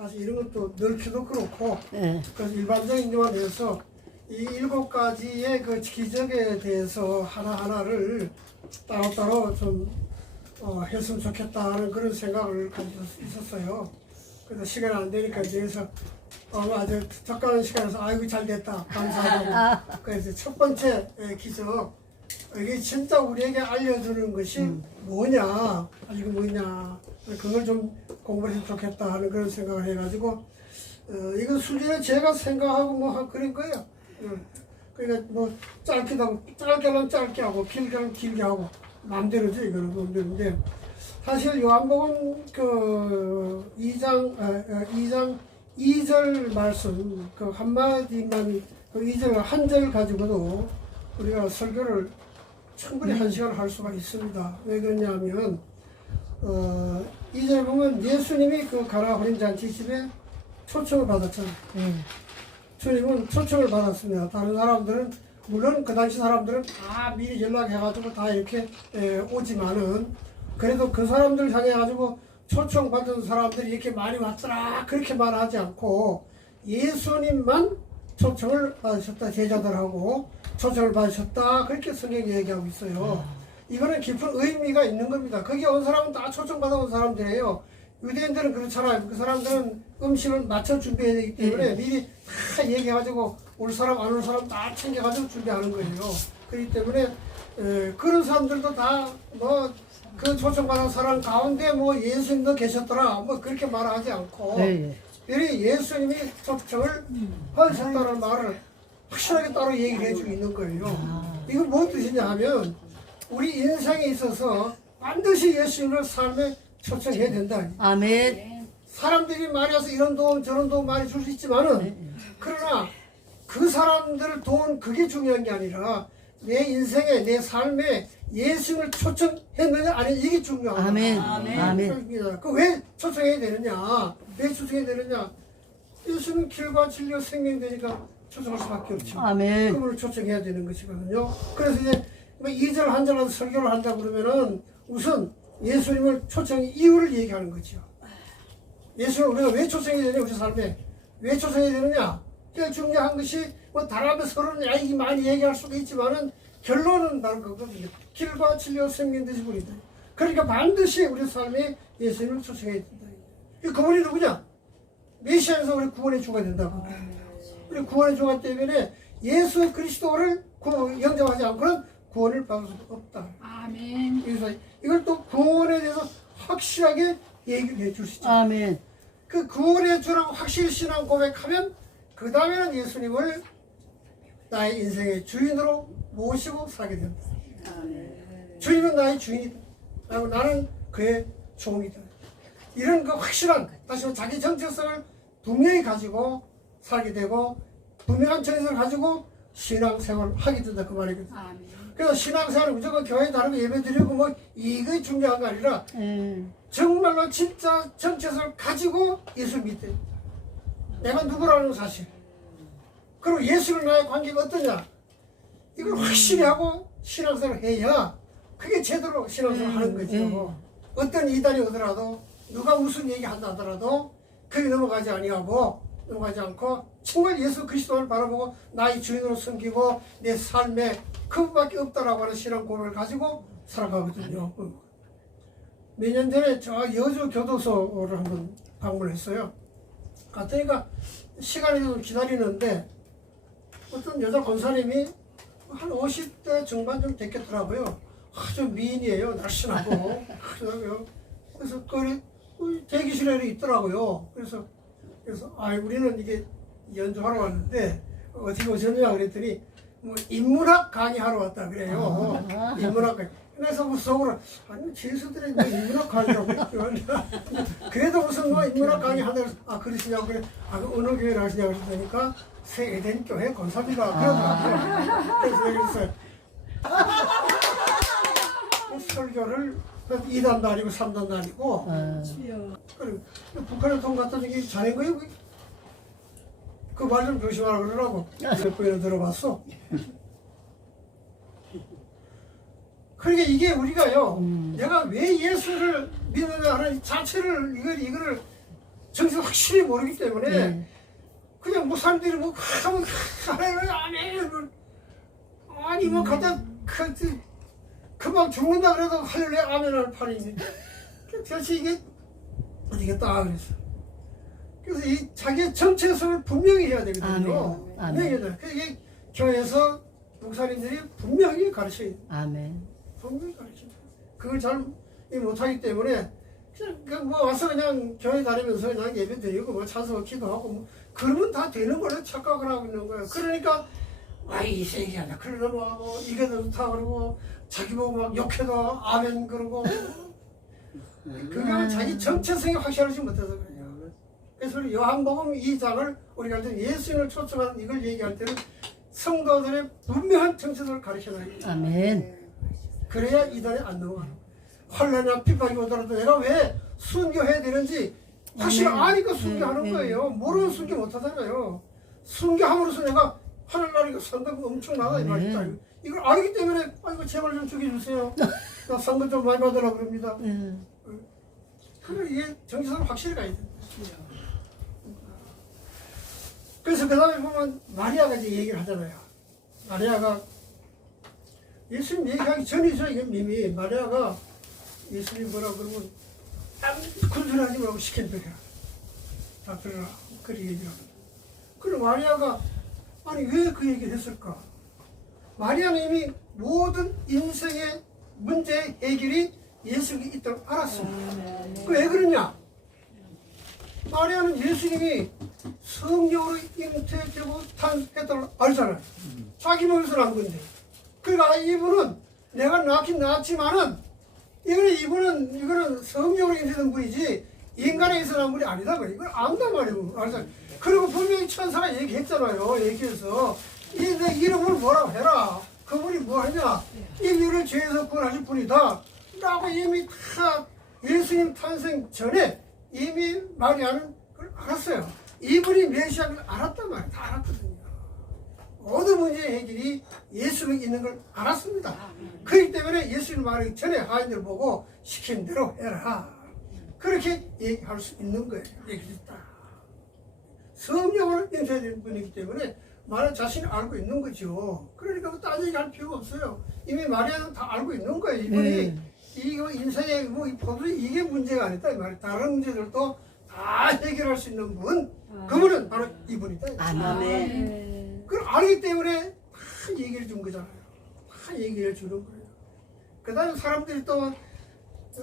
사실 이런 것도 넓기도 그렇고 네. 그래서 일반적인 것에 대해서 이 7가지의 그 기적에 대해서 하나하나를 따로따로 좀 했으면 좋겠다는 그런 생각을 가지고 있었어요. 그래서 시간이 안 되니까 이제서 아주 적당한 시간에서 아이고 잘 됐다 감사하고 그래서 첫 번째 기적 이게 진짜 우리에게 알려주는 것이 뭐냐 이게 뭐냐 그걸 좀 공부했으면 좋겠다 하는 그런 생각을 해가지고 이거 수준에 제가 생각하고 뭐 그런 거예요. 그러니까 뭐 짧게도 하고 짧게 하면 짧게 하고 길게 하면 길게 하고 마음대로죠. 이거는 마음대로인데 사실 요한복음 그 2장 2절 말씀 그 한마디만 그 2절 한 절 가지고도 우리가 설교를 충분히 1시간 할 수가 있습니다. 왜 그러냐면 2절 보면 예수님이 그 가나 호림 잔치집에 초청을 받았잖아요. 주님은 초청을 받았습니다. 다른 사람들은 물론 그 당시 사람들은 다 미리 연락해가지고 다 이렇게 오지만은 그래도 그 사람들 향해가지고 초청받은 사람들이 이렇게 많이 왔더라 그렇게 말하지 않고 예수님만 초청을 받으셨다 제자들하고 초청을 받으셨다 그렇게 성경이 얘기하고 있어요. 이거는 깊은 의미가 있는 겁니다. 거기 온 사람은 다 초청받아 온 사람들이에요. 유대인들은 그렇잖아요. 그 사람들은 음식을 맞춰 준비해야 되기 때문에 미리 다 얘기해가지고 올 사람 안 올 사람 다 챙겨가지고 준비하는 거예요. 그렇기 때문에 그런 사람들도 다 뭐 그 초청받은 사람 가운데 뭐 예수님도 계셨더라 뭐 그렇게 말하지 않고 미리 예수님이 초청을 하셨다는 말을 확실하게 따로 얘기를 해주고 있는 거예요. 이거 무슨 뜻이냐 하면 우리 인생에 있어서 반드시 예수님을 삶에 초청해야 된다. 아멘. 사람들이 많이 와서 이런 도움 저런 도움 많이 줄 수 있지만은 그러나 그 사람들 도움 그게 중요한 게 아니라 내 인생에 내 삶에 예수님을 초청했느냐 아니 이게 중요하다. 아멘. 아멘. 그 왜 초청해야 되느냐? 왜 초청해야 되느냐? 예수는 길과 진리와 생명이 되니까 초청할 수밖에 없죠. 아멘. 그분을 초청해야 되는 것이거든요. 그래서 이제 2절 한 절라도 설교를 한다 그러면은 우선 예수님을 초청의 이유를 얘기하는 거죠. 예수를 우리가 왜 초청해야 되냐 우리 삶에 왜 초청해야 되느냐? 제일 중요한 것이 뭐 다른 앞에 서로는 이게 많이 얘기할 수가 있지만은 결론은 다른 거거든요. 길과 진리와 생명 되신 분이다. 그러니까 반드시 우리 삶에 예수님을 초청해야 된다. 그분이 누구냐? 메시아에서 우리 구원의 주가 된다고. 우리 구원의 주가 때문에 예수 그리스도를 영접하지 않고는 구원을 받을 수 없다. 아멘. 그래서 이걸 또 구원에 대해서 확실하게 얘기를 해 주시죠. 아멘. 그 구원의 주라고 확실히 신앙 고백하면 그 다음에는 예수님을 나의 인생의 주인으로 모시고 살게 됩니다. 주님은 나의 주인이다. 그리고 나는 그의 종이다. 이런 그 확실한 다시 말해 자기 정체성을 분명히 가지고 살게 되고 분명한 정체성을 가지고 신앙생활을 하게 된다 그 말이거든요. 그래서 신앙생활은 무조건 교회에 다니고 예배 드리고 뭐 이게 중요한 거 아니라 정말로 진짜 정체성을 가지고 예수를 믿대. 내가 누구라는 사실. 그리고 예수를 나의 관계가 어떠냐. 이걸 확실히 하고 신앙생활을 해야 그게 제대로 신앙생활을 하는 거죠. 어떤 이단이 오더라도 누가 무슨 얘기한다 하더라도 그게 넘어가지 않고 정말 예수 그리스도를 바라보고 나의 주인으로 섬기고 내 삶에 그분밖에 없다라고 하는 신앙 고백을 가지고 살아가거든요. 몇 년 전에 저 여주 교도소를 한번 방문했어요. 갔더니까 시간이 좀 기다리는데 어떤 여자 권사님이 한 50대 중반 좀 됐겠더라고요. 아주 미인이에요. 날씬하고. 그래서 그 대기실에 있더라고요. 그래서 우리는 이게 연주하러 왔는데 어떻게 오셨냐 그랬더니 뭐 인문학 강의하러 왔다 그래요. 인문학 강의. 그래서 뭐 속으로 아니 제수들이 뭐 인문학 강의라고 했죠. 그래도 무슨 뭐 인문학 강의 한다고 해서 그러시냐고 그래. 그 어느 교회를 하시냐고 그러니까 새 에덴 교회 권사비가 그러더라고요. 그래서 그랬어요. 설교를 2단도 아니고 3단도 아니고 그리고 북한에 돈 갖다 주기 잘한 거예요. 그 말 좀 조심하라 그러라고 몇 번이나 들어봤어. 그러니까 이게 우리가요 내가 왜 예수를 믿느냐 하는 자체를 이거를 정신 확실히 모르기 때문에 네. 그냥 목사님들이 뭐 하면 할렐루야 아멘 아니 뭐 갖다 금방 죽는다 그래도 할렐루야 아멘 할 판이지. 도대체 이게 어디겠다 그랬어. 그래서 이 자기의 정체성을 분명히 해야 되거든요. 아멘. 아멘. 분명히 해야 돼. 이게 교회에서 목사님들이 분명히 가르쳐야 돼. 아멘. 분명히 가르쳐야 돼. 그걸 잘 못하기 때문에 그냥 뭐 와서 그냥 교회 다니면서 그냥 예배 드리고 뭐 찬송 기도하고 뭐 그러면 다 되는 걸로 착각을 하고 있는 거예요. 그러니까 와이 세기하다 그러고 뭐 이게 더 좋다 그러고 자기 보고 막 욕해도 아멘 그러고 그게 자기 정체성이 확실하지 못해서 그래요. 그래서 우리 요한복음 2장을 우리가 이제 예수님을 초청하는 이걸 얘기할 때는 성도들의 분명한 정체성을 가르쳐놔야 돼요. 아멘. 그래야 이단에 안 넘어가는 거예요. 환난이나 핍박이 오더라도 내가 왜 순교해야 되는지 확실히 아니까 순교하는 거예요. 모르면 순교 못하잖아요. 순교함으로써 내가 하늘나라가 상급 엄청나다 이 말이다. 이걸 알기 때문에 아이고 제발 좀 죽여주세요. 나 상급 좀 많이 받으라 그럽니다. 그래 이게 정체성을 확실히 가야 돼요. 그래서 그 다음에 보면 마리아가 이제 얘기를 하잖아요. 마리아가 예수님 얘기하기 전이죠. 이게 이미 마리아가 예수님 뭐라 그러면 그런 소리 하지 말고 시킨 대로 해라. 다 들어라. 그렇게 얘기를 합니다. 그럼 마리아가 아니 왜 그 얘기를 했을까? 마리아는 이미 모든 인생의 문제의 해결이 예수님이 있다고 알았습니다. 왜 그러냐? 마리아는 예수님이 성령으로 잉태되고 탄했다고 알잖아요. 자기 몸에서 난 건데. 그러니까 이분은 내가 낳긴 낳았지만은 이거는 성령으로 잉태된 분이지 인간에서 난 분이 아니다 그래. 이걸 안단 말이에요. 알잖아요. 그리고 분명히 천사가 얘기했잖아요. 얘기해서 내 이름을 뭐라고 해라. 그분이 뭐 하냐? 인류를 죄에서 구원하실 분이다. 라고 이미 다 예수님 탄생 전에 이미 마리아는 그걸 알았어요. 이분이 메시아를 알았단 말이에요. 다 알았거든요. 모든 문제의 해결이 예수님이 있는 걸 알았습니다. 그렇기 때문에 예수님 말하기 전에 하인들 보고 시킨 대로 해라. 그렇게 얘기할 수 있는 거예요. 얘기했다. 성령을 잉태된 분이기 때문에 말을 자신이 알고 있는 거죠. 그러니까 뭐 딴 얘기할 필요가 없어요. 이미 마리아는 다 알고 있는 거예요. 이분이 이거 인생의 뭐 이게 문제가 아니다 이 말이에요. 다른 문제들도 다 해결할 수 있는 분, 그분은 바로 이분이다. 아멘. 그걸 알기 때문에 다 얘기를 준 거잖아요. 다 얘기를 주는 거예요. 그 다음에 사람들이 또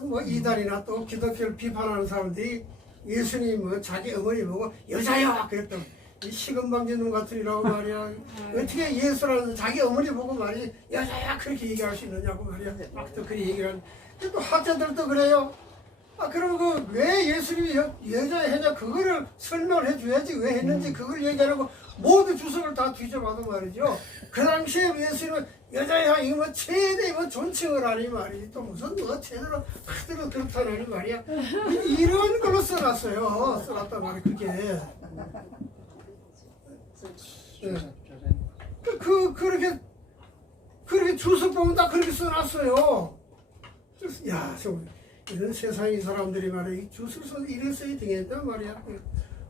뭐 이단이나 또 기독교를 비판하는 사람들이 예수님 뭐 자기 어머니 보고 여자야 그랬던 이 시금방진 놈 같으리라고 말이야. 어떻게 예수라는 자기 어머니 보고 말이지 여자야 그렇게 얘기할 수 있느냐고 말이야. 막 또 그렇게 얘기를 하는. 또 학자들도 그래요. 그럼 왜 예수님이 여자 했냐 그거를 설명을 해줘야지 왜 했는지 그걸 얘기하라고 모두 주석을 다 뒤져봐도 말이죠. 그 당시에 예수님은 여자야 이거 뭐 최대 뭐 존칭을 하니 말이지 또 무슨 뭐 제대로 하대로 그렇다니 말이야. 이런 걸로 써놨어요. 써놨단 말이야 그게. 네. 그렇게 주석 보면 다 그렇게 써놨어요. 야, 이런 세상의 사람들이 말이야, 이 주석을 써서 이래 써야 되겠단 말이야.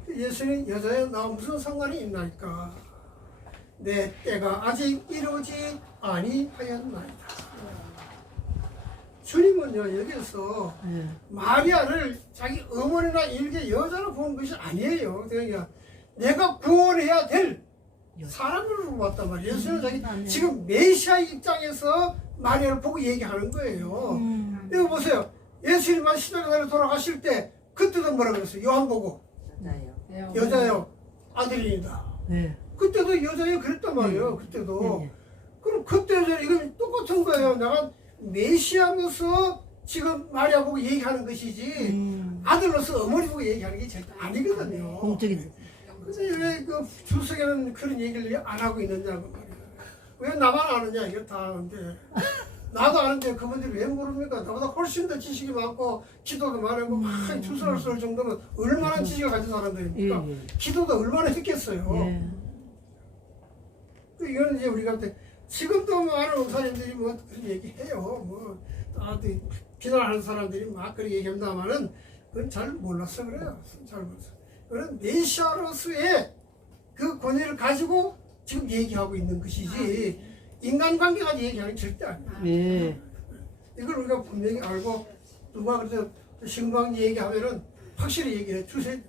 예수님 여자에 나 무슨 상관이 있나니까. 내 때가 아직 이루지 아니하였나이다. 주님은요 여기서 마리아를 자기 어머니나 일개 여자로 보는 것이 아니에요. 그러니까 내가 구원해야 될 사람으로 봤단 말이에요. 예수는 자기 지금 메시아 입장에서 마리아를 보고 얘기하는 거예요. 이거 보세요. 예수님만 시작에 돌아가실 때 그때도 뭐라 그랬어요? 요한 보고 여자요 아들이다. 그때도 여자요 그랬단 말이에요. 그때도. 그럼 그때 여자 이건 똑같은 거예요. 내가 메시아로서 지금 마리아 보고 얘기하는 것이지 아들로서 어머니 보고 얘기하는 게 절대 아니거든요. 공적인. 그래서 왜 그 주석에는 그런 얘기를 안 하고 있느냐고 말이에요. 왜 나만 아느냐 이거 다 아는데 나도 아는데 그분들이 왜 모릅니까? 나보다 훨씬 더 지식이 많고 기도도 많고 막 주석을 쓸 정도면 얼마나 지식을 가진 사람들입니까? 기도도 얼마나 했겠어요. 이거는 이제 우리가 지금도 많은 목사님들이 뭐 그런 얘기해요. 뭐 비난하는 사람들이 막 그렇게 얘기합니다만은 그건 잘 몰라서 그래요. 잘 몰라서. 그건 메시아로서의 그 권위를 가지고 지금 얘기하고 있는 것이지 인간관계가 얘기하는 게 절대 아니야. 네. 이걸 우리가 분명히 알고 누가 그래서 신방 얘기하면은 확실히 얘기해 주세요.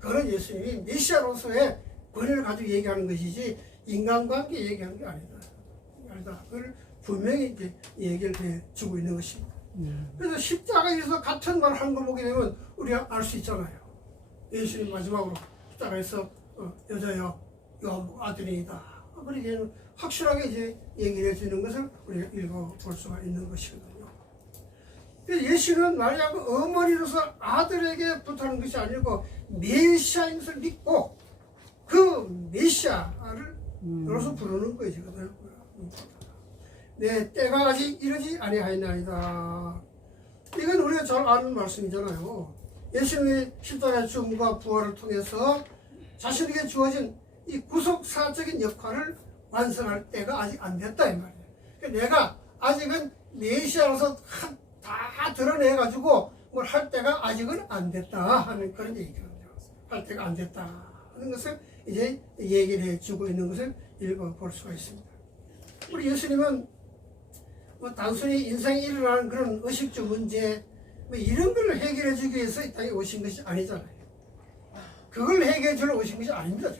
그거는 예수님이 메시아로서의 권위를 가지고 얘기하는 것이지 인간관계 얘기하는 게 아니다. 그걸 분명히 이제 얘기를 해주고 있는 것입니다. 그래서 십자가에서 같은 말을 하는 걸 보게 되면 우리가 알 수 있잖아요. 예수님 마지막으로 십자가에서 여자여 요한 아들이다. 그렇게 확실하게 이제 얘기를 해주는 것을 우리가 읽어볼 수가 있는 것이거든요. 예수는 만약 어머니로서 아들에게 부탁하는 것이 아니고 메시아인 것을 믿고 그 메시아를 로서 부르는 거예요. 내 때가 아직 이르지 아니하였나이다. 이건 우리가 잘 아는 말씀이잖아요. 예수님의 십자가의 죽음과 부활을 통해서 자신에게 주어진 이 구속사적인 역할을 완성할 때가 아직 안 됐다 이 말이에요. 그러니까 내가 아직은 메시아로서 다 드러내가지고 뭘 할 때가 아직은 안 됐다 하는 그런 얘기거든요. 할 때가 안 됐다 하는 것을 이제 얘기를 해주고 있는 것을 읽어볼 수가 있습니다. 우리 예수님은 뭐 단순히 인생에 일어나는 그런 의식주 문제 뭐 이런 걸 해결해 주기 위해서 이 땅에 오신 것이 아니잖아요. 그걸 해결해 주러 오신 것이 아닙니다.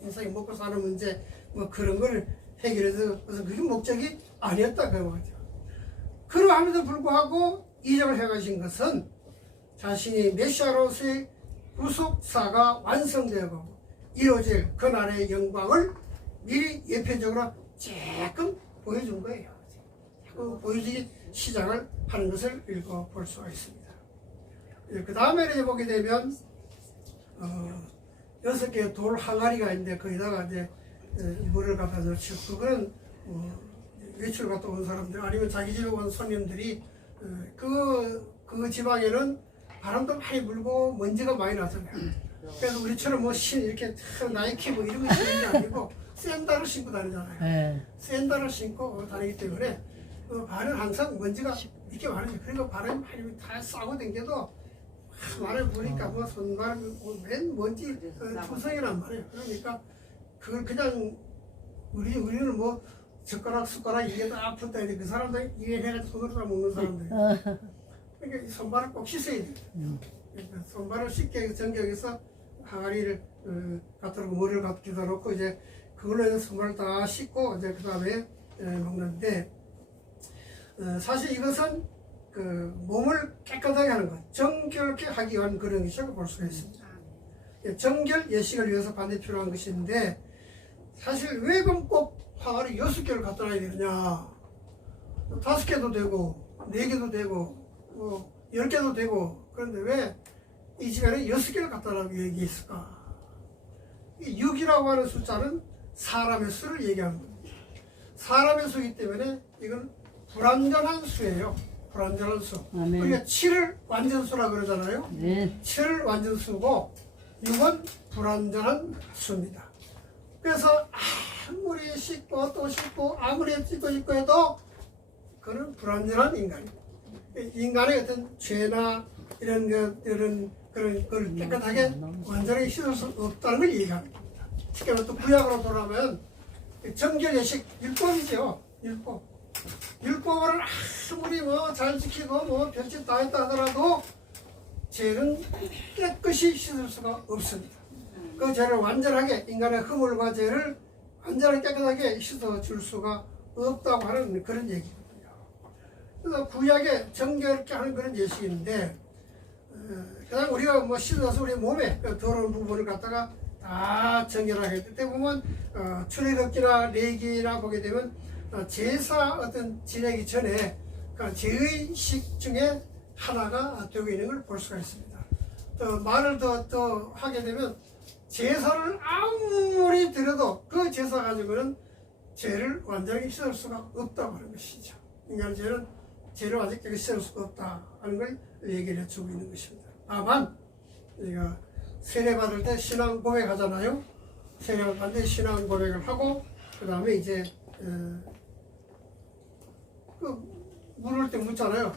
인생에 먹고 사는 문제 뭐 그런 걸 해결해 서 그게 목적이 아니었다 그 말이죠. 그러함에도 불구하고 이적을 해가신 것은 자신이 메시아로서의 구속사가 완성되고 이루어질 그날의 영광을 미리 예표적으로 조금 보여준 거예요. 그 보여주기 시작을 하는 것을 읽어볼 수가 있습니다. 그 다음에 이제 보게 되면 6개의 돌 항아리가 있는데 거기다가 이제 물을 갖다 넣죠. 그거는 외출 갔다 온 사람들 아니면 자기 집에 온 손님들이 그 지방에는 바람도 많이 불고 먼지가 많이 나잖아요. 그래서 우리처럼 뭐 이렇게 나이키 뭐 이런 거 신는 게 아니고 샌들을 신고 다니잖아요. 샌들을 신고 다니기 때문에 발은 항상 먼지가 이렇게 많으죠. 그리고 바람이 많이 다 싸고 댕겨도 말을 보니까 뭐 손발 맨 먼지 투성이란 말이에요. 그러니까 그걸 그냥 우리는 뭐 젓가락 숟가락 이게 다 아프다 이제 그 사람들 이게 해가지고 손으로 다 먹는 사람들. 그러니까 손발을 꼭 씻어야 돼요. 그러니까 손발을 씻게 정경해서 항아리를 갖다 놓고 물을 갖다 놓고 이제 그걸로 해서 손발을 다 씻고 이제 그 다음에 먹는데 사실 이것은 그 몸을 깨끗하게 하는 것, 정결케 하기 위한 그런 것이라고 볼 수가 있습니다. 정결 예식을 위해서 반드시 필요한 것인데 사실 왜 그럼 꼭 항아리 6개를 갖다 놔야 되느냐? 5개도 되고 4개도 되고 뭐 10개도 되고 그런데 왜 이 시간에 6개를 갖다 놔고 얘기했을까? 이 6이라고 하는 숫자는 사람의 수를 얘기하는 겁니다. 사람의 수이기 때문에 이건 불완전한 수예요. 불완전한 수. 우리가 7을 완전수라고 그러잖아요. 7을 완전수고 6은 불완전한 수입니다. 그래서 아무리 씻고 또 씻고 아무리 씻고 해도 그는 불완전한 인간입니다. 인간의 어떤 죄나 이런 그런 걸 깨끗하게 완전히 씻을 수 없다는 걸 얘기하는 겁니다. 쉽게 말해서 또 구약으로 돌아오면 정결 예식 율법이죠. 율법을 아무리 뭐 잘 지키고 뭐 별짓 다 했다 하더라도 죄는 깨끗이 씻을 수가 없습니다. 그 죄를 완전하게 인간의 허물과 죄를 완전히 깨끗하게 씻어줄 수가 없다고 하는 그런 얘기거든요. 그래서 구약에 정결케 하는 그런 예식인데 그다음 우리가 뭐 씻어서 우리 몸에 더러운 부분을 갖다가 다 정결하게 그때 보면 출애굽기나 레위기나 보게 되면 제사 어떤 지내기 전에 제의식 중에 하나가 되고 있는 걸 볼 수가 있습니다. 또 말을 더 하게 되면 제사를 아무리 드려도 그 제사 가지고는 죄를 완전히 씻을 수가 없다고 하는 것이죠. 인간 죄를 완전히 씻을 수가 없다 하는 걸 얘기를 해주고 있는 것입니다. 다만 우리가 세례 받을 때 신앙 고백하잖아요. 세례 받을 때 신앙 고백을 하고 그 다음에 이제 물을 때 묻잖아요.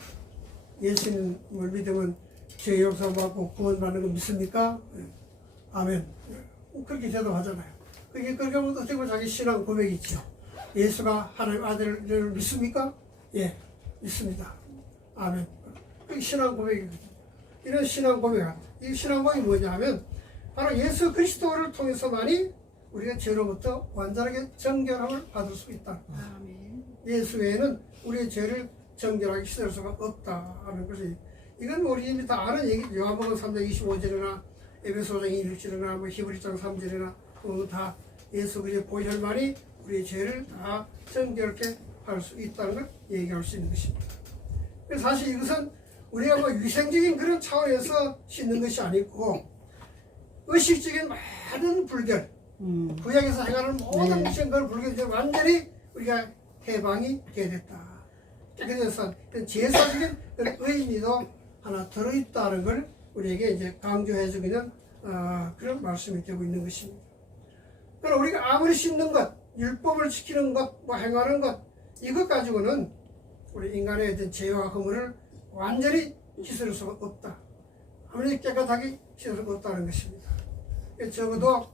예수님을 믿으면 죄 용서받고 구원받는 거 믿습니까? 아멘. 그렇게 대답하잖아요. 그렇게 하면 어떻게 보면 자기 신앙 고백이죠. 예수가 하나님 아들을 믿습니까? 예, 믿습니다. 아멘. 그게 신앙 고백이거든요. 이런 신앙 고백, 이 신앙 고백이 뭐냐 하면 바로 예수 그리스도를 통해서만이 우리가 죄로부터 완전하게 정결함을 받을 수 있다. 예수 외에는 우리의 죄를 정결하게 씻을 수가 없다 하는 것이, 이건 우리 이미 다 아는 얘기. 요한복음 3장 25절이나 에베소서 2장 1절이나 뭐 히브리장 3절이나 다 예수 그리스도의 보혈만이 우리의 죄를 다 정결케 할 수 있다는 걸 얘기할 수 있는 것입니다. 그래서 사실 이것은 우리가 뭐 위생적인 그런 차원에서 씻는 것이 아니고 의식적인 많은 불결, 구약에서 행하는 모든 위생과 불결이 완전히 우리가 해방이 되게 됐다. 그래서 제사적인 의미도 하나 들어있다는 걸 우리에게 이제 강조해주고 있는 그런 말씀이 되고 있는 것입니다. 그러나 우리가 아무리 씻는 것, 율법을 지키는 것, 뭐 행하는 것, 이것 가지고는 우리 인간의 어떤 죄와 허물을 완전히 씻을 수가 없다. 아무리 깨끗하게 씻을 수가 없다는 것입니다. 적어도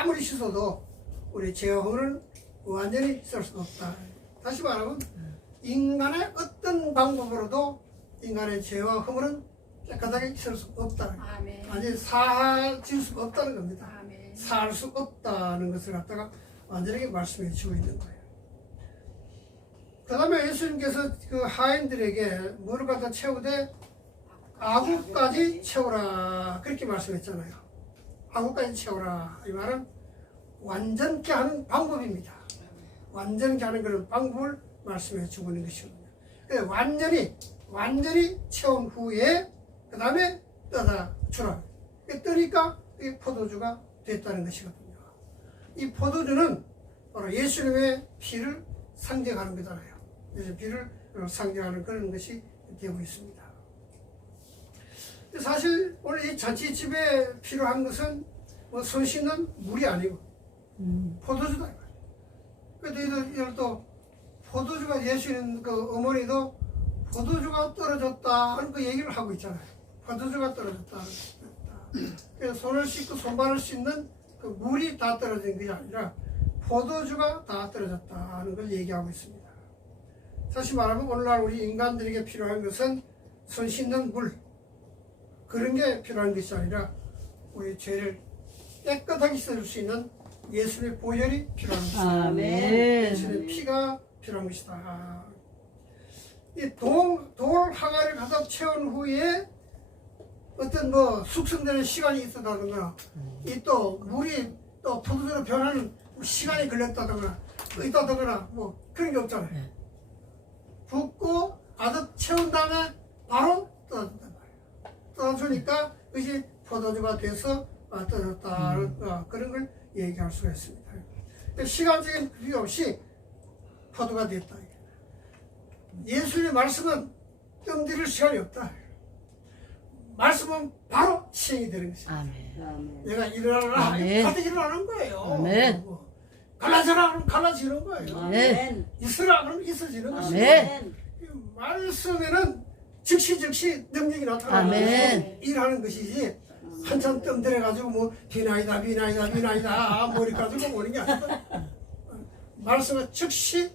아무리 씻어도 우리 죄와 허물은 완전히 씻을 수가 없다. 다시 말하면 인간의 어떤 방법으로도 인간의 죄와 허물은 깨끗하게 씻을 수가 없다. 완전히 사할 수가 없다는 겁니다. 살 수 없다는 것을 갖다가 완전하게 말씀해 주고 있는 거예요. 그 다음에 예수님께서 그 하인들에게 뭐를 갖다 채우되 아구까지 채우라 그렇게 말씀했잖아요. 아구까지 채우라, 이 말은 완전케 하는 방법입니다. 완전케 하는 그런 방법을 말씀해 주고 있는 것이거든요. 완전히 채운 후에 그 다음에 떠다 주라. 뜨니까 이 포도주가 됐다는 것이거든요. 이 포도주는 바로 예수님의 피를 상징하는 거잖아요. 그래서 피를 상징하는 그런 것이 되고 있습니다. 사실 오늘 이 잔치집에 필요한 것은 뭐 손 씻는 물이 아니고 포도주다. 그래도 이들 또 포도주가, 예수님 그 어머니도 포도주가 떨어졌다 하는 그 얘기를 하고 있잖아요. 포도주가 떨어졌다. 그래서 손을 씻고 손발을 씻는 그 물이 다 떨어진 것이 아니라 포도주가 다 떨어졌다 하는 걸 얘기하고 있습니다. 사실 말하면 오늘날 우리 인간들에게 필요한 것은 손 씻는 물, 그런 게 필요한 것이 아니라 우리 죄를 깨끗하게 씻을 수 있는 예수님의 보혈이 필요한 것이다. 예수님의 피가 필요한 것이다. 이 돌 항아리를 가득 채운 후에 어떤 뭐 숙성되는 시간이 있었다든가, 이 또 물이 또 포도주로 변하는 시간이 걸렸다든가, 있다든가, 뭐 그런 게 없잖아요. 붓고 가득 채운 다음에 바로 떠준단 말이에요. 떠주니까 그것이 포도주가 돼서 떠졌다는 그런 걸 얘기할 수가 있습니다. 시간적인 필요 없이 포도가 됐다. 예수님의 말씀은 뜸들일 시간이 없다. 말씀은 바로 시행이 되는 것입니다. 아멘. 내가 일어나라 하면 가득 일어나는 거예요. 아멘. 갈라져라 하면 갈라지는 거예요. 아멘. 있으라 하면 있어지는 것입니다. 아멘. 말씀에는 즉시 능력이 나타나는 아멘. 일하는 것이지 한참 뜸들여가지고 뭐 비나이다 뭐 이렇게 가지고 오는 게 아니다. 말씀은 즉시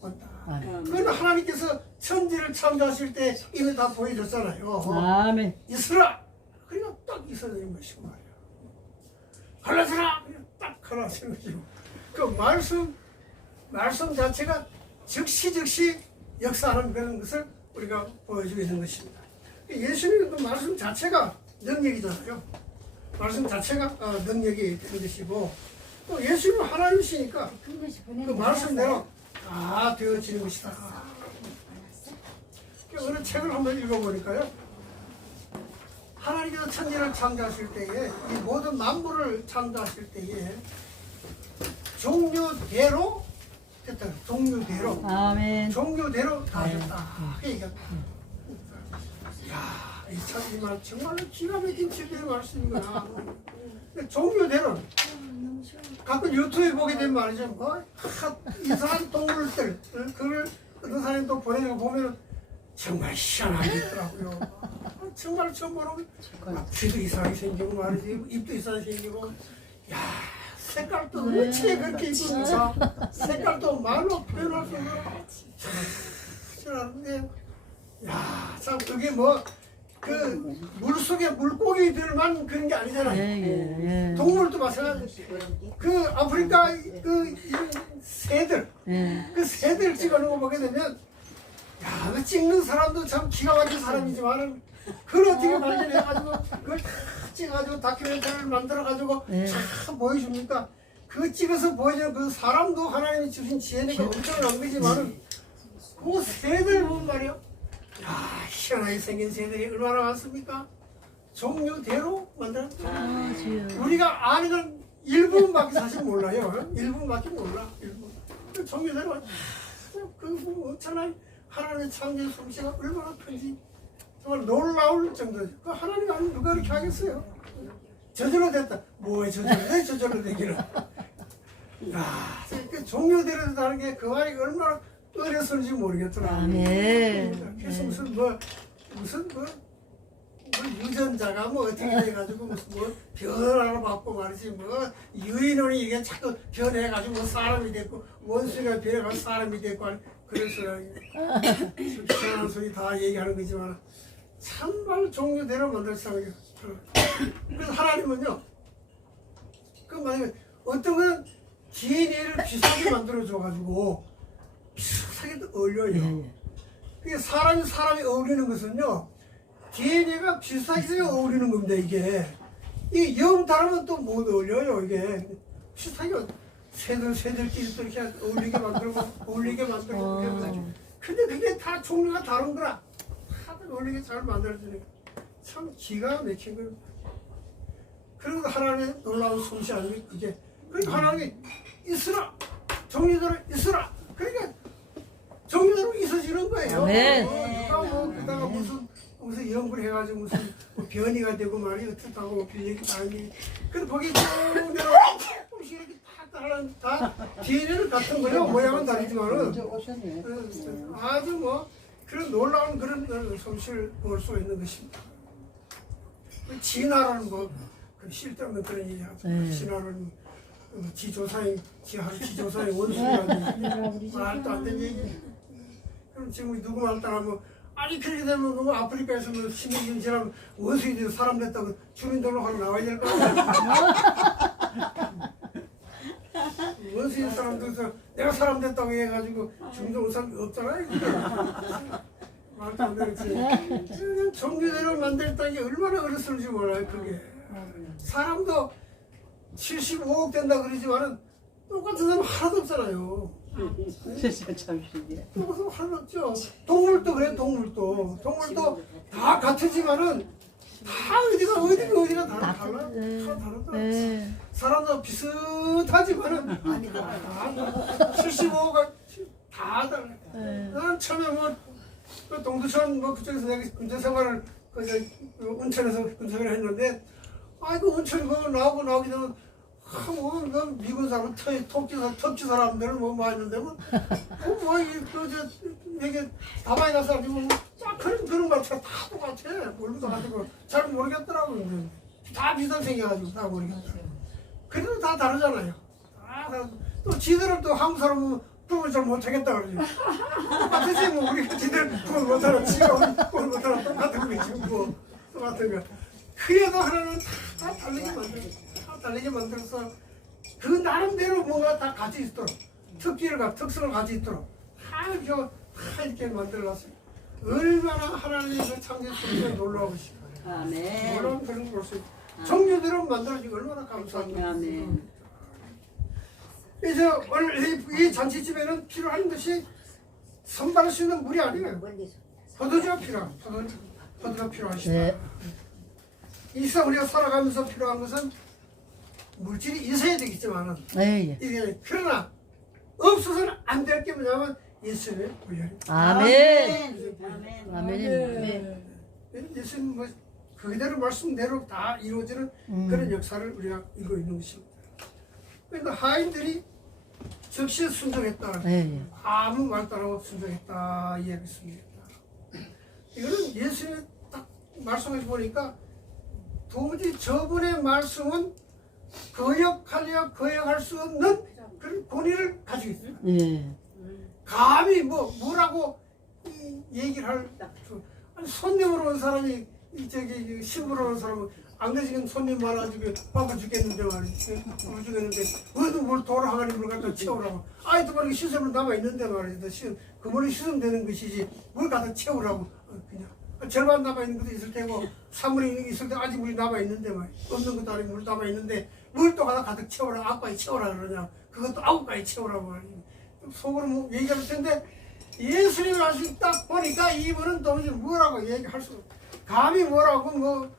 온다. 아멘. 그건 하나님께서 천지를 창조하실 때 이미 다 보여줬잖아요. 아멘. 있으라! 그러니까 딱 있어지는 것이고 말이야. 갈라져라! 그냥 딱 갈라지는 것이고. 그 말씀 자체가 즉시 역사하는 그런 것을 우리가 보여주고 있는 것입니다. 예수님의 그 말씀 자체가 능력이잖아요. 말씀 자체가 능력이 되는 것이고, 또 예수님은 하나님이시니까 그 말씀대로 다 되어지는 것이다. 어느 책을 한번 읽어보니까요, 하나님께서 천지를 창조하실 때에, 이 모든 만물을 창조하실 때에 종류대로 됐다. 종류대로. 아멘. 종류대로 다 됐다. 그 얘기합니다. 이야, 이 말 정말로 기가 막힌 책의 말씀이구나. 종류대로. 가끔 유튜브에 보게 되면 말이죠. 뭐 이상한 동물들, 그걸 어떤 사람이 또 보내고 보면 정말 희한하게 있더라고요. 정말 처음 보는 막 귀도 이상하게 생기고 말이지 입도 이상하게 생기고 야 색깔도 어찌 그렇게 이쁘니까 색깔도 말로 표현할 수 없는 저런데 야참 그게 뭐 그 물속에 물고기들만 그런 게 아니잖아요. 동물도 마찬가지. 그 아프리카 그 새들 그 새들 찍어놓은 거 보게 되면 야, 그 찍는 사람도 참 기가 막힌 사람이지만은 그걸 어떻게 발견해가지고 그걸 다 찍어가지고 다큐멘터리를 만들어가지고 참 보여줍니까? 그 찍어서 보여주는 그 사람도 하나님이 주신 지혜니까 엄청난 거지만은 그 새들 보면 말이요. 야, 희한하게 생긴 새들이 얼마나 많습니까? 종류대로 만들었죠. 우리가 아는 건 일부분밖에 사실 몰라요. 일부분밖에 몰라. 일부분. 그 종류대로 그 어쩌나 하나님의 창조의 솜씨가 얼마나 큰지 정말 놀라울 정도죠. 그 하나님 아니면 누가 그렇게 하겠어요? 저절로 됐다. 뭐에 저절로 돼? 저절로 되기는. 야, 그 종류대로 다는 게 그 말이 얼마나 어려서인지 모르겠더라. 그래서 무슨 유전자가 뭐 어떻게 돼가지고 무슨 뭐 변화를 받고 말이지 뭐 유인원이 이게 자꾸 변해가지고 뭐 사람이 됐고 원수가 변해가지고 사람이 됐고 그래서 희한한 소리 다 얘기하는 거지만 참말 종류대로 만들 생각이에요. 그래서 하나님은요 그 만약에 어떤 건 DNA를 비슷하게 만들어줘가지고 비슷하게 어울려요. 그게 사람이 어울리는 것은요 DNA가 비슷하게 어울리는 겁니다. 이게 영 다르면 또 못 어울려요. 이게 비슷하게 새들끼리 또 이렇게 어울리게 만들고 근데 그게 다 종류가 다른 거라 다들 어울리게 잘 만들어지는 참 기가 막힌 겁니다. 그리고 하나님의 놀라운 솜씨 아닙니까? 그게 그러니까 하나님이 있으라 종류대로 있으라 그러니까 종류대로 있어지는 거예요. 누가 뭐 그다가 무슨 연구를 해가지고 무슨 뭐 변이가 되고 말이 어떻다고 그 얘기 다 하니 근데 거기 종류대로 조금씩 이렇게 다 DNA는 같은 거예요. 모양은 다르지만은 아주 뭐 그런 놀라운 그런 솜씨를 볼 수 있는 것입니다. 진화라는 뭐 쓸데없는 그런 얘기하죠. 진화는 지조상의 원수라는 말도 안 되는 얘기. 그럼 지금 누구 말 따라하면 아니 그렇게 되면 뭐 아프리카에서 뭐 식민지랑 원수들이 사람 됐다고 주민등록하러 나와야 될 거 아니야. 원수인 사람들도 내가 사람 됐다고 해가지고 주민등록 사람이 없잖아요. 말도 안 되지. 종류대로 만들었다는 게 얼마나 어렸을지 몰라요. 그게 사람도 75억 된다 그러지만은 똑같은 사람 하나도 없잖아요. 참 신기해. 똑같은 사람 하나도 없죠. 동물도 그래. 동물도 다 같으지만은 다 어디가 다 달라. 다 다르다. 사람도 비슷하지만은 아니다. 75가 다 달라. 난 처음에 뭐 동두천 뭐 그쪽에서 내가 군대 생활을 온천에서 군대 생활을 했는데 그 온천이 뭐 나오기 전에 뭐 미군 사람 터키 사람들은 뭐 있는데 이게 다방에 가서 그런 거 다 똑같아. 모르도 가지고 잘 모르겠더라고요. 다 비슷하게 생겨가지고 다 모르겠더라고요. 그래도 다 다르잖아요. 또 지들은 또 한국 사람은 꿈을 잘 못하겠다 그러지. 똑같지 뭐 우리가 지들 꿈을 못하라 지가 꿈을 못하라 똑같은 거지 뭐 똑같은 거. 그래도 하나는 다 다르게 만들어서 그 나름대로 뭔가 다 가지 있도록 특성을 가지 있도록 다 이렇게 만들어놨어요. 얼마나 하나님의 그 창조성이 놀라우시고 놀라운 그런 걸 볼 수 있고 종류대로 만들어지고 얼마나 감사합니다. 그래서 오늘 이 잔치집에는 필요한 것이 선발할 수 있는 물이 아니에요. 포도주가 필요하시다. 이 세상 우리가 살아가면서 필요한 것은 물질이 있어야 되겠지만은 이게 그러나 없어서는 안 될 게 뭐냐면 예수님의 보혈입니다. 아멘. 예수님 뭐 그대로 말씀대로 다 이루어지는 그런 역사를 우리가 이루고 있는 것입니다. 그러니까 하인들이 즉시 순종했다. 아무 말 따라고 순종했다 이야기했습니다. 이거는 예수님의 딱 말씀을 보니까 도무지 저분의 말씀은 거역할 수 없는 그런 권위를 가지고 있어요. 예. 감히 뭐라고 얘기를 할 아니, 손님으로 온 사람이 저기 신부로 온 사람은 안 그러지금 손님 많아가지고 바빠 죽겠는데 말이지 바빠 죽겠는데 어디 뭘 돌아 하나님을 갖다 채우라고 아이도 말이 씻으면 남아있는데 말이지 그물이 씻으면 되는 것이지 뭘 갖다 채우라고 그냥 절반 남아있는 것도 있을 테고 3분의 1이 있을 때 아직 물이 남아있는데 말이지 없는 것도 아니고 물 남아있는데 뭘 또 하나 가득 채우라 9가지 채우라 그러냐 그것도 9가지 채우라고 말이지 속으로 뭐 얘기할 텐데 예수님을 아직 딱 보니까 이분은 도무지 뭐라고 얘기할 수 없어 감히 뭐라고 뭐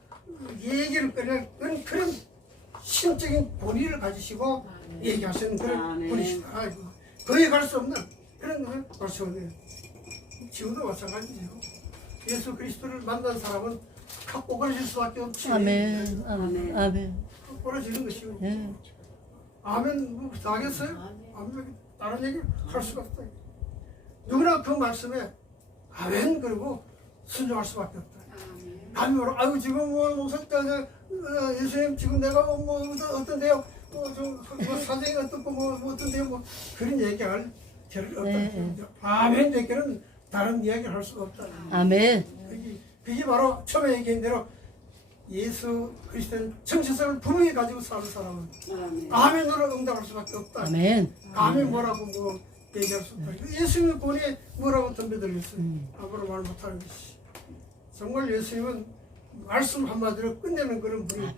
얘기를 꺼낼 그런 신적인 권위를 가지시고 얘기하시는 그런 분이시다. 거역할 수 없는 그런 것을 말씀하네요. 지금도 마찬가지죠. 예수 그리스도를 만난 사람은 갖고 그러실 수밖에 없지. 아멘. 아멘. 아멘. 그러지는 것이고. 예. 아멘 뭐 나겠어요? 아멘 다른 얘기를 할 수가 없다. 누구나 그 말씀에 아멘 그리고 순종할 수밖에 없다. 감히 뭐라 아유 지금 예수님 지금 내가 뭐 어떤데요? 사정이 어떻고 뭐 어떤데요? 뭐 그런 얘기할 필요가 없다. 아멘 얘기는 다른 이야기를 할 수가 없다. 아멘. 그게 바로 처음에 얘기한 대로 예수 그리스도는 정체성을 분명히 가지고 사는 사람은 아멘으로 응답할 수밖에 없다. 아멘. 아멘 뭐라고 뭐 얘기할 수 없다. 예수님의 권위에 뭐라고 덤벼들겠어요? 아무로 말 못하는 것이. 정말 예수님은 말씀 한마디로 끝내는 그런 분이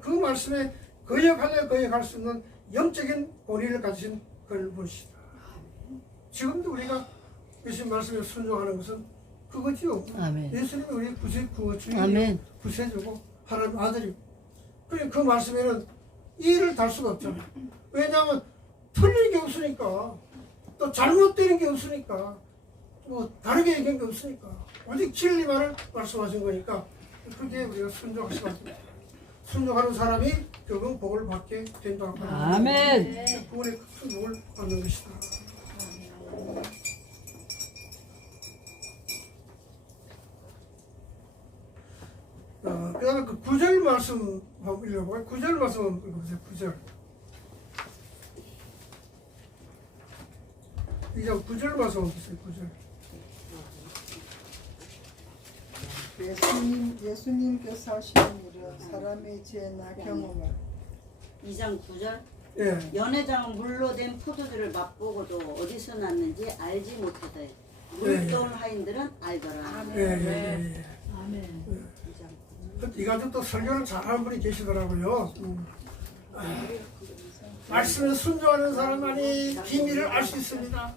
그 말씀에 거역할 수 있는 영적인 권위를 가지신 그런 분이시다. 지금도 우리가 예수님 말씀에 순종하는 것은 그거지요. 아멘. 예수님이 우리 구주이고 아멘. 구세주고 하나님 아들이고 그 말씀에는 이의를 달 수가 없잖아요. 왜냐하면 틀린 게 없으니까 또 잘못되는 게 없으니까 뭐 다르게 얘기한 게 없으니까 오직 진리만을 말씀하신 거니까 그게 우리가 순종할 수밖에 없다. 순종하는 사람이 결국 복을 받게 된다고 아멘. 구원의 큰 복을 받는 것이다. 그 다음에 그 9절 말씀 한번 읽어볼까요? 9절 말씀 한번 읽어보세요. 9절. 이제 9절 말씀 한번 보세요. 9절. 예수님께서 하시는 일은 사람의 지혜나 경험을 2장 9절 예. 연회장은 물로 된 포도주를 맛보고도 어디서 났는지 알지 못하다. 물동 하인들은 알더라. 예. 아멘. 이 가지고 또 설교를 잘하는 분이 계시더라고요. 말씀에 순종하는 사람만이 비밀을 알 수 있습니다.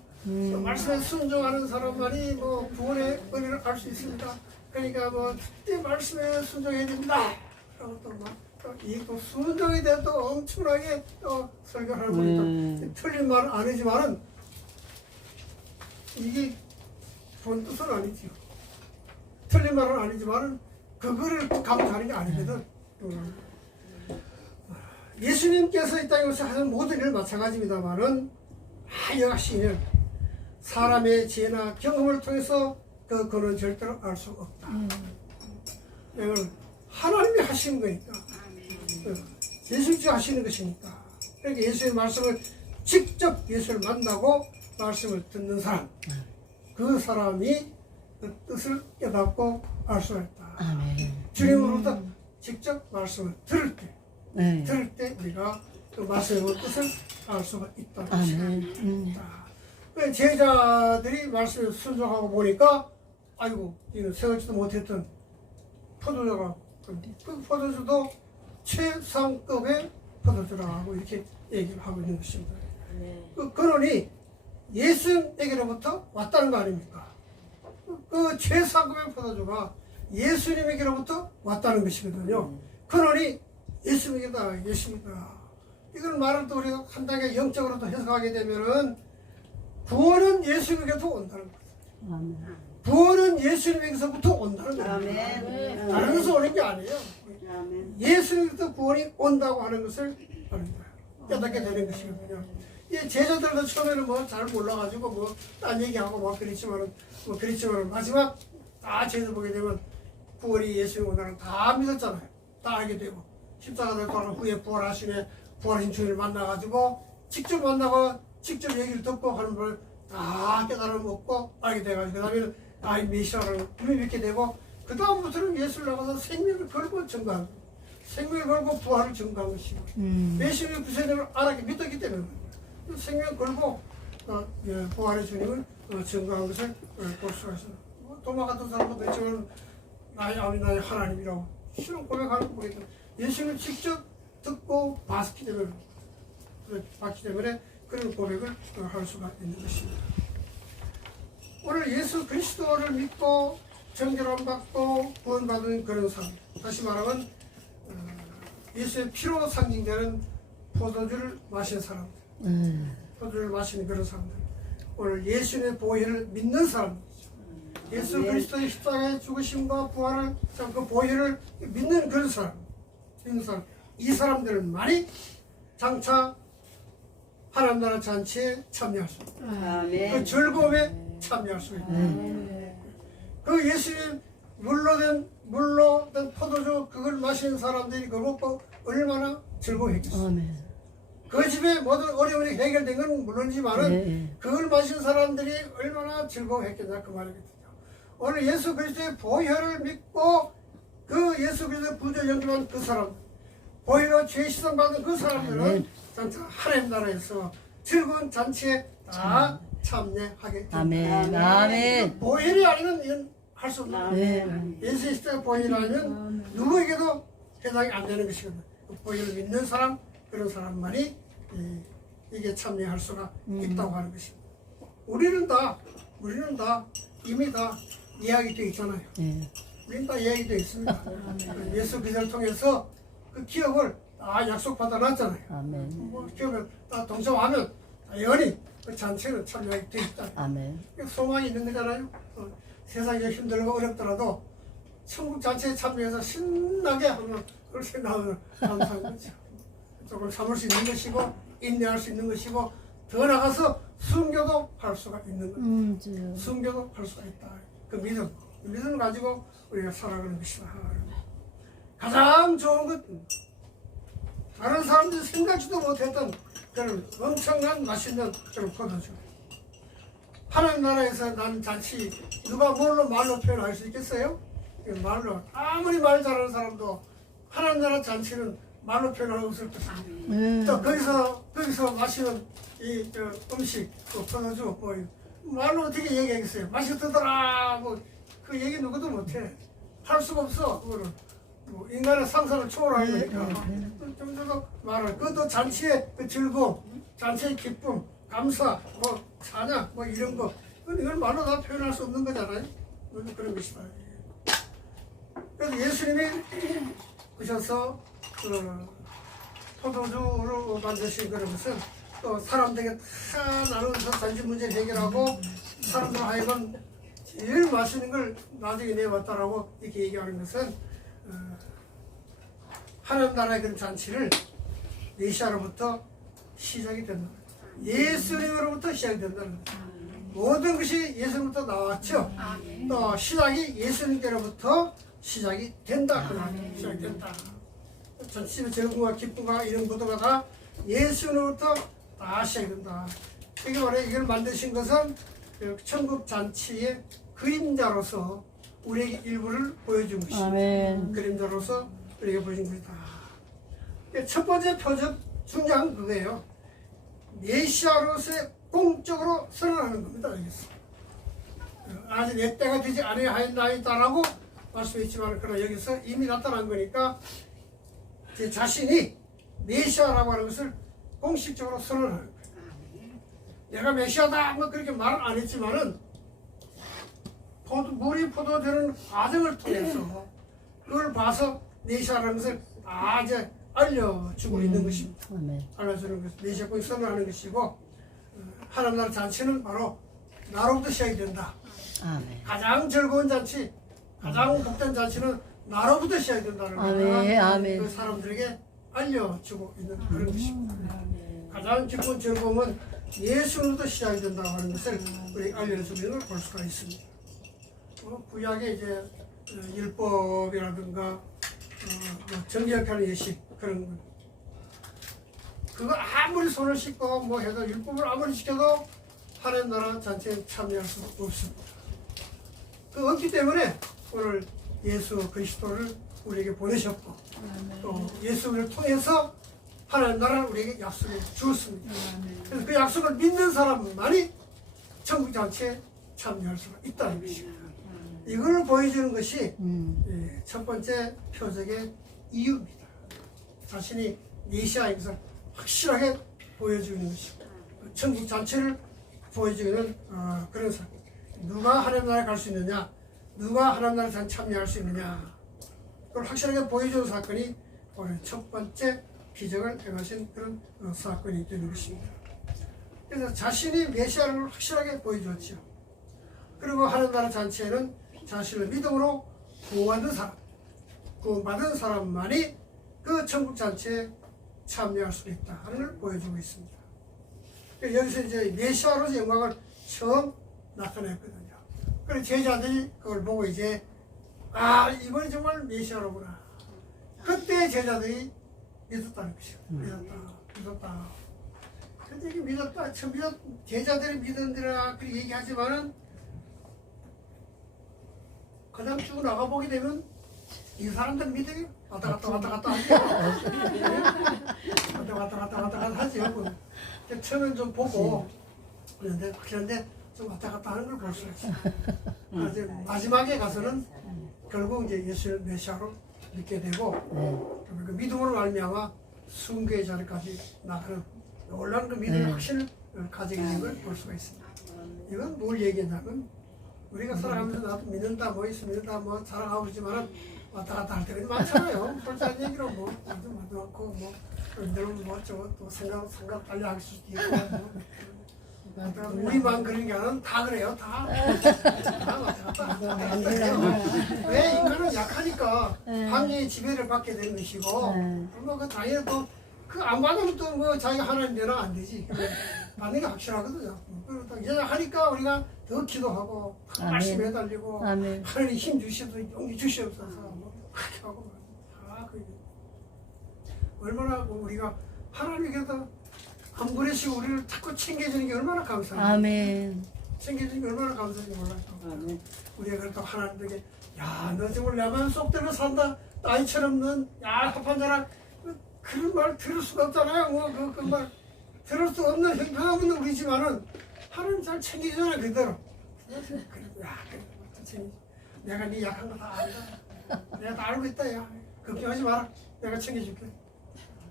말씀에 순종하는 사람만이 뭐 구원의 은혜를 알 수 있습니다. 그러니까 뭐 그때 말씀에 순종해야 됩니다. 그리고 또 순종에 대해 또 엄청나게 또 설교하는 분이 또 틀린 말은 아니지만은 이게 본 뜻은 아니죠. 틀린 말은 아니지만은 그거를 감당하는 게 아니거든. 예수님께서 이 땅에 오셔서 하는 모든 일을 마찬가지입니다만은 하여하시는 사람의 지혜나 경험을 통해서 그거는 절대로 알 수 없다. 이건 하나님이 하시는 거니까. 예수님이 하시는 것이니까. 그러니까 예수의 말씀을 직접 예수를 만나고 말씀을 듣는 사람, 그 사람이 그 뜻을 깨닫고 알 수가 있다. 아멘. 주님으로부터 직접 말씀을 들을 때, 네. 우리가 그 말씀의 뜻을 알 수가 있다. 아멘. 제자들이 말씀에 순종하고 보니까, 아이고, 이는 생각지도 못했던 포도주가, 그 포도주도 최상급의 포도주라고 이렇게 얘기를 하고 있는 것입니다. 그 근원이 예수님에게로부터 왔다는 거 아닙니까? 그 최상급의 포도주가 예수님에게로부터 왔다는 것이거든요. 근원이 예수님이다, 예수님이다. 이걸 말을 또 우리가 한 단계 영적으로 또 해석하게 되면은 구원은 예수님에게서 온다는 거죠. 아멘. 구원은 예수님에게서부터 온다는 거예요. 아멘. 다른 데서 오는 게 아니에요. 아멘. 예수님부터 구원이 온다고 하는 것을 깨닫게 되는 것이거든요. 이 제자들도 처음에는 뭐 잘 몰라가지고 뭐 딴 얘기하고 뭐 그랬지만은 마지막 다 제자 보게 되면 구원이 예수님 오늘은 다 믿었잖아요. 다 알게 되고 십자가 돌아간 후에 부활하시네 부활하신 주님을 만나가지고 직접 만나고 직접 얘기를 듣고 하는 걸 다 깨달음 얻고 알게 돼가지고 그 다음에는 이 메시아를 믿게 되고 그 다음부터는 예수를 나가서 생명을 걸고 증거한 거예요. 생명을 걸고 부활을 증거한 것이고 메시아의 구세대를 알았기 믿었기 때문에 생명 걸고 부활의 주님을 증거한 것을 볼 수가 있어요. 도마 같은 사람도 있지만 나의 아버지 나의 하나님이라고 신앙 고백하는 거 보게 되면 예수님을 직접 듣고 봤기 때문에 그런 고백을 할 수가 있는 것입니다. 오늘 예수 그리스도를 믿고 정결함 받고 구원받은 그런 사람, 다시 말하면 예수의 피로 상징되는 포도주를 마신 사람들, 포도주를 마시는 그런 사람들, 오늘 예수의 보혈을 믿는 사람들, 예수 그리스도의 십자가의 죽으심과 부활을 그 보혈을 믿는 그런 사람, 이 사람들만이 장차 하나님 나라 잔치에 참여할 수 있다. 그 즐거움에 참여할 수 있다. 그 예수님 물로 된 포도주 그걸 마시는 사람들이 그걸 먹고 얼마나 즐거워했겠어요. 그 집에 모든 어려움이 해결된 건 물론이지만은 그걸 마신 사람들이 얼마나 즐거워했겠냐 그 말이거든요. 오늘 예수 그리스도의 보혈을 믿고 그 예수 그리스도의 구주 연기한 그 사람들, 보혈로 죄 씻음 받은 그 사람들은 장차 하나님 나라에서 즐거운 잔치에 다 참여하게 됩니다. 아멘. 아멘. 보혈이 아니면 이건 할 수 없는 예수의 십자가 보혈이 아니면 누구에게도 해당이 안 되는 것이거든요. 그 보혈을 믿는 사람 그런 사람만이 이게 참여할 수가 있다고 하는 것입니다. 우리는 다 이미 다 이야기 되어 있잖아요. 우리는 다 이야기 되어 있습니다. 예수 그리스도를 통해서 그 기업을 다 약속받아 놨잖아요. 아멘. 뭐 기업을 다 동참하면 당연히 그 잔치는 참여하게 되어 있다. 아멘. 소망이 있는 거잖아요. 세상이 힘들고 어렵더라도 천국 잔치에 참여해서 신나게 하면 그걸 생각하면 감사한 거죠. 조금 참을 수 있는 것이고 인내할 수 있는 것이고 더 나가서 순교도 할 수가 있는 거죠. 순교도 할 수가 있다. 그 믿음을 가지고 우리가 살아가는 것이다. 가장 좋은 것 다른 사람들이 생각지도 못했던 그런 엄청난 맛있는 그런 포도주. 하나님 나라에서 난 잔치 누가 말로 표현할 수 있겠어요? 말로 아무리 말 잘하는 사람도 하나님 나라 잔치는 말로 표현할 수 없을 것입니다. 또 거기서 마시는 이 음식, 또 포도주 말로 어떻게 얘기하겠어요? 맛있더라 뭐 그 얘기 누구도 못해. 할 수가 없어. 그거는 뭐 인간의 상상을 초월하는 거니까 좀 더 말을 그것도 잔치의 그 즐거움, 잔치의 기쁨, 감사, 뭐 찬양, 뭐 이런 거 이건 말로 다 표현할 수 없는 거잖아요. 그런 것이다. 그래서 예수님이 오셔서 포도주로 만드신 그런 것은 또 사람들에게 다 나누면서 잔치 문제를 해결하고 사람들 하여금 제일 맛있는 걸 나중에 내왔다라고 이렇게 얘기하는 것은 하나님 나라의 그런 잔치를 메시아로부터 시작이 된다. 예수님으로부터 시작이 된다는 거죠. 모든 것이 예수님부터 나왔죠. 또 시작이 예수님께로부터 시작이 된다. 그 말이에요. 시작이 된다. 전체의 즐거움과 기쁨과 이런 것들가 다 예수님으로부터 다 시작이 된다. 이게 말해 이걸 만드신 것은 천국 잔치의 그림자로서 우리에게 일부를 보여준 것입니다. 아멘. 그림자로서 우리에게 보여준 것이다. 첫 번째 표적 중요한 그거예요. 메시아로서의 공적으로 선언하는 겁니다. 여기서. 아직 내 때가 되지 아니하였나이다라고 말씀했지만 그러나 여기서 이미 나타난 거니까 제 자신이 메시아라고 하는 것을 공식적으로 선언하는 거예요. 내가 메시아다 뭐 그렇게 말은 안 했지만은 물이 포도되는 과정을 통해서 그걸 봐서 메시아라는 것을 다 이제 알려주고 있는 것입니다. 알려주는 것, 메시아 공식 선언하는 것이고 하나님 나라 잔치는 바로 나로부터 시작이 된다. 아멘. 가장 즐거운 잔치, 가장 복된 잔치는 나로부터 시작이 된다는 아멘. 아멘. 그 사람들에게 알려주고 있는 그런 것입니다. 가장 기쁜 즐거움은 예수로부터 시작이 된다고 하는 것을 우리 알려주는 걸 볼 수가 있습니다. 구약에 이제 율법이라든가 뭐 정결하는 예식 그런 거. 그거 아무리 손을 씻고 뭐 해도 율법을 아무리 지켜도 하나님 나라 잔치에 참여할 수 없습니다. 그 없기 때문에 오늘 예수 그리스도를 우리에게 보내셨고 또 예수를 통해서 하나님 나라를 우리에게 약속해 주었습니다. 그래서 그 약속을 믿는 사람만이 천국 잔치에 참여할 수가 있다는 것입니다. 이걸 보여주는 것이 첫 번째 표적의 이유입니다. 자신이 메시아인 것을 확실하게 보여주는 것입니다. 천국 잔치를 보여주는 그런 사건. 누가 하나님 나라에 갈 수 있느냐, 누가 하나님 나라에 참여할 수 있느냐, 그걸 확실하게 보여주는 사건이 오늘 첫 번째 기적을 행하신 그런 사건이 되는 것입니다. 그래서 자신이 메시아를 확실하게 보여주었죠. 그리고 하나님 나라 잔치에는 자신을 믿음으로 구원받은 사람만이 그 천국 잔치에 참여할 수 있다 하는 걸 보여주고 있습니다. 여기서 이제 메시아로서 영광을 처음 나타냈거든요. 그래서 제자들이 그걸 보고 이제 이번이 정말 메시아로구나. 그때 제자들이 믿었다는 것이죠. 믿었다. 근데 이게 믿었다. 제자들이 믿은들아 그렇게 얘기하지만은 그 다음 쭉 나가보게 되면 이 사람들 믿어요. 왔다 갔다 하지. 왔다 갔다 하지. 처음엔 좀 보고 그런데 확실한데 좀 왔다 갔다 하는 걸 볼 수가 있어요. 마지막에 가서는 결국 이제 예수를 메시아로 믿게 되고 그 믿음으로 말미암아 순교의 자리까지 나가는 놀라운 그 믿음의 확신을 가지게 된 걸 볼 수가 있습니다. 이건 뭘 얘기하냐면 우리가 살아가면서 나도 믿는다 뭐 있어 믿는다 뭐 자랑하고 있지만은 왔다 갔다 할 때가 많잖아요. 솔직한 얘기로 뭐 나도 많고 뭐 여러분 뭐 저거 또 생각 빨리 할 수도 있고 뭐 우리만 그런 게 아니라 다 그래요. 다 왔다 갔다 왜 인간은 약하니까 방해의 지배를 받게 되는 것이고 그리고 그 당연히 또 그 안 받으면 또 뭐 자기가 하나님 되나 안 되지. 받는 게 확실하거든요. 그리고 또 이제 하니까 우리가 더 기도하고 말씀에 해달리고 하나님 힘 주시도 용기 주시옵소서 뭐 그렇게 하고 그 얼마나 우리가 하나님께서 안 보내시고 우리를 자꾸 챙겨주는 게 얼마나 감사해요. 아멘. 챙겨주는 게 얼마나 감사한지 몰라요. 우리가 그렇다고 하나님에게 너 정말 나만 쏙 들어 산다. 나이처럼 넌 합한 자랑 그런 말 들을 수가 없잖아요. 뭐 그 말 들을 수 없는 형편없는 우리지만은 하나님 잘 챙기잖아 그대로. 내가 네 약한 거 다 안다. 내가 다 알고 있다. 야 걱정하지 마라. 내가 챙겨줄게.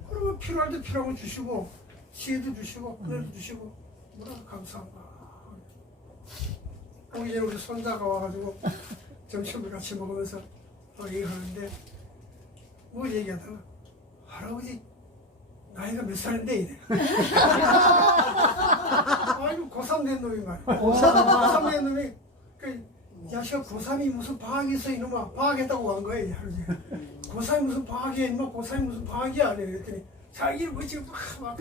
그러면 필요할 때 필요한 거 주시고 지혜도 주시고 은혜도 주시고 뭐라 감사하다. 오기 전에 우리 손자가 와가지고 점심을 같이 먹으면서 얘기하는데 뭐 얘기하다가 할아버지 나이가 몇 살인데 이래. 아이고 고3 된 놈이 말이야. 고3 된 놈이 그 야시가 고3이 무슨 방학이 있어 이놈아. 방학했다고 한 거야 할아버지. 고3이 무슨 방학이야 이놈아. 고3이 무슨 방학이야 안 해. 그랬더니 자기를 뭐 지금 막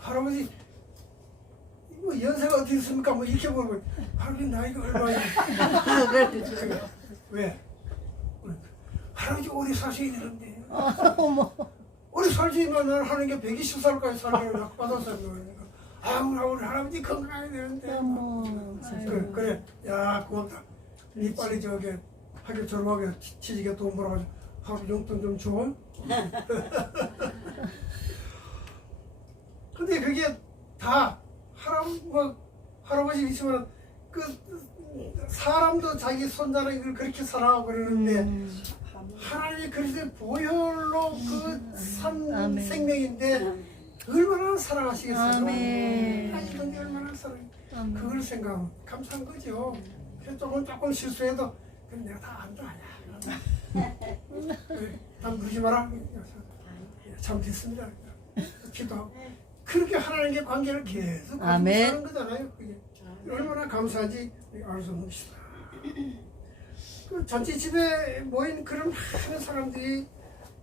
할아버지 뭐 연세가 어떻게 있습니까? 뭐 이렇게 보면 할아버지 나이가 얼마야? 왜? 할아버지 오래 사셔야 되는데. 오래 살지만 하는 게 120살까지 살기를 약받아서 그러니까 우리 할아버지 건강해야 되는데. 그래. 야 고맙다. 니 빨리 저기 학교 졸업하게 취직에 돈 벌어가지고 하루 용돈 좀 줘. 근데 그게 다 할아버지 있으면 그 사람도 자기 손자를 이걸 그렇게 사랑하고 그러는데 하나님이 그리스도의 보혈로 그 산 생명인데 얼마나 사랑하시겠어요? 하나님이 얼마나 사랑해. 그걸 생각하면 감사한 거죠. 조금 실수해도 그럼 내가 다 안다. 난 부르지 마라. 잘못했습니다. 기도하고 그렇게 하나님의 관계를 계속 가지고 거잖아요. 그게 얼마나 감사한지 알 수 없는 것이다. 그 잔치집에 모인 그런 많은 사람들이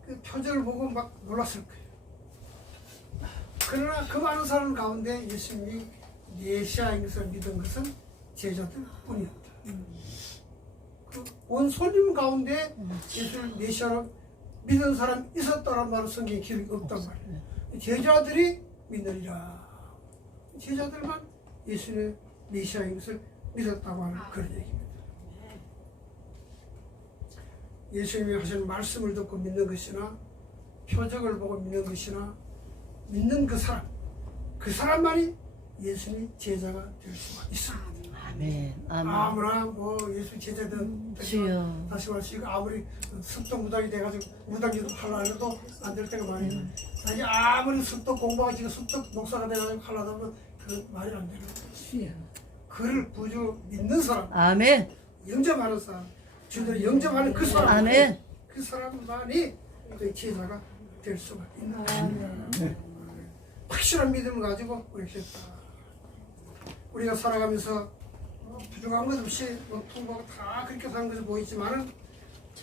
그 표적을 보고 막 놀랐을 거예요. 그러나 그 많은 사람 가운데 예수님이 메시아인 것을 믿은 것은 제자들 뿐이었다. 온 손님 가운데 예수를 메시아로 믿은 사람 있었다란 말은 성경에 기록이 없단 말이에요. 제자들이 믿으리라. 제자들만 예수의 메시아인 것을 믿었다고 하는 그런 얘기입니다. 예수님이 하시는 말씀을 듣고 믿는 것이나 표적을 보고 믿는 것이나 믿는 그 사람만이 예수님의 제자가 될 수가 있습니다. 아멘. 아멘. 아무나 뭐 예수 제자든 주여. 다시 말해서 아무리 습도 무당이 돼가지고 무당기도 하려 해도 안 될 때가 많아요. 자기 아무리 습도 공부하고 습도 목사가 돼가지고 하려다 보면 그 말이 안 되는 거예요. 그를 구주 믿는 사람, 아멘. 영접하는 사람, 주님을 영접하는 그 사람, 아멘. 그 사람만이 그 제자가 될 수가 있는 거예요. 확실한 믿음을 가지고 이렇게 우리가 살아가면서 부족한 것 없이 뭐 통보하고 다 그렇게 사는 것이 보이지만은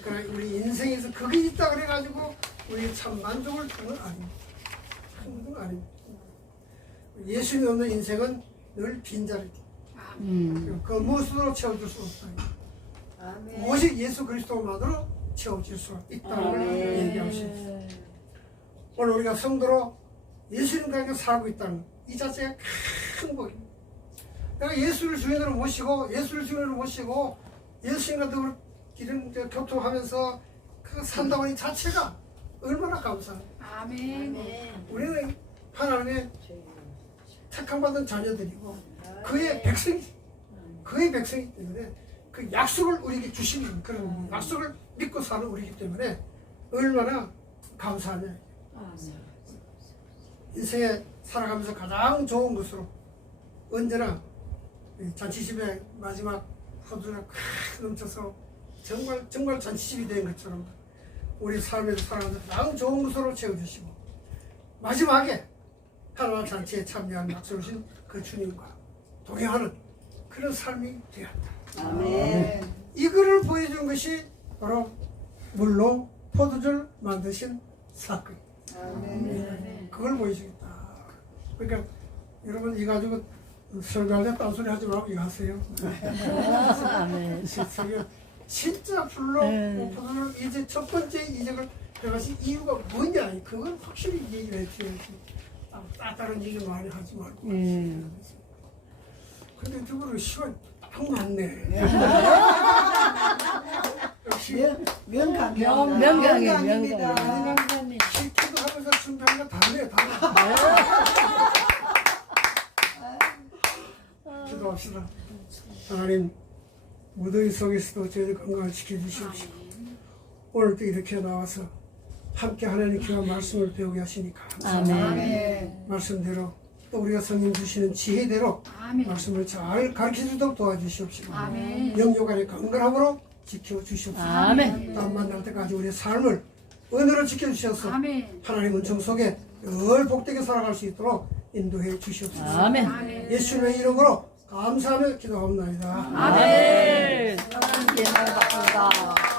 그러나 우리 인생에서 그게 있다 그래가지고 우리 참 만족을 하는 건 아닙니다. 하는 건 아닙니다. 예수님이 없는 인생은 늘 빈자리입니다. 그 무엇으로 채워줄 수 없다. 아멘. 오직 예수 그리스도만으로 채워질 수 있다는 걸 얘기할 수 있습니다. 오늘 우리가 성도로 예수님과 함께 살고 있다는 이 자체가 큰 복입니다. 내가 예수를 주인으로 모시고 예수님과 더불어 기름 교통하면서 그 산다고 하는 자체가 얼마나 감사해요. 아멘. 우리는 하나님의 택함받은 자녀들이고 그의 백성이기 때문에 그 약속을 우리에게 주시는 그런 약속을 믿고 사는 우리이기 때문에 얼마나 감사하냐. 인생에 살아가면서 가장 좋은 것으로 언제나 잔치집에 마지막 포도가 콱 넘쳐서 정말 잔치집이 된 것처럼 우리 삶에서 살아가면서 가장 좋은 것으로 채워주시고 마지막에 하나님 잔치에 참여한 약속을 주신 그 주님과 동행하는 그런 삶이 되었다. 아멘. 이거를 보여준 것이 바로 물로 포도주를 만드신 사건. 그걸 보여주겠다. 그러니까 여러분 이거 가지고 설교할 때 딴소리 하지 말고 이거 하세요. 아멘. 진짜 불로 포도주를 이제 첫 번째 이적을 해가신 이유가 뭐냐? 그걸 확실히 얘기를 해줘야지. 다른 얘기 많이 하지 말고. 근데 저거를 시간 딱 맞네. 역시 명강입니다. 명강입니다. 기도 하면서 준비한 거 다르네. 기도합시다. 하나님 무더위 속에서도 저희들 건강을 지켜주시옵시고 오늘도 이렇게 나와서 함께 하나님 귀한 말씀을 배우게 하시니까 아멘. 말씀대로 또 우리가 성령 주시는 지혜대로 말씀을 잘 가르쳐주도록 도와주시옵시고 영육간의 건강함으로 지켜주시옵시고 아멘. 다음 만날 때까지 우리의 삶을 은혜로 지켜주셔서 하나님 은총 속에 늘 복되게 살아갈 수 있도록 인도해 주시옵소서. 아멘. 예수님의 이름으로 감사하며 기도합니다. 아멘. 하나님께 영광 받습니다.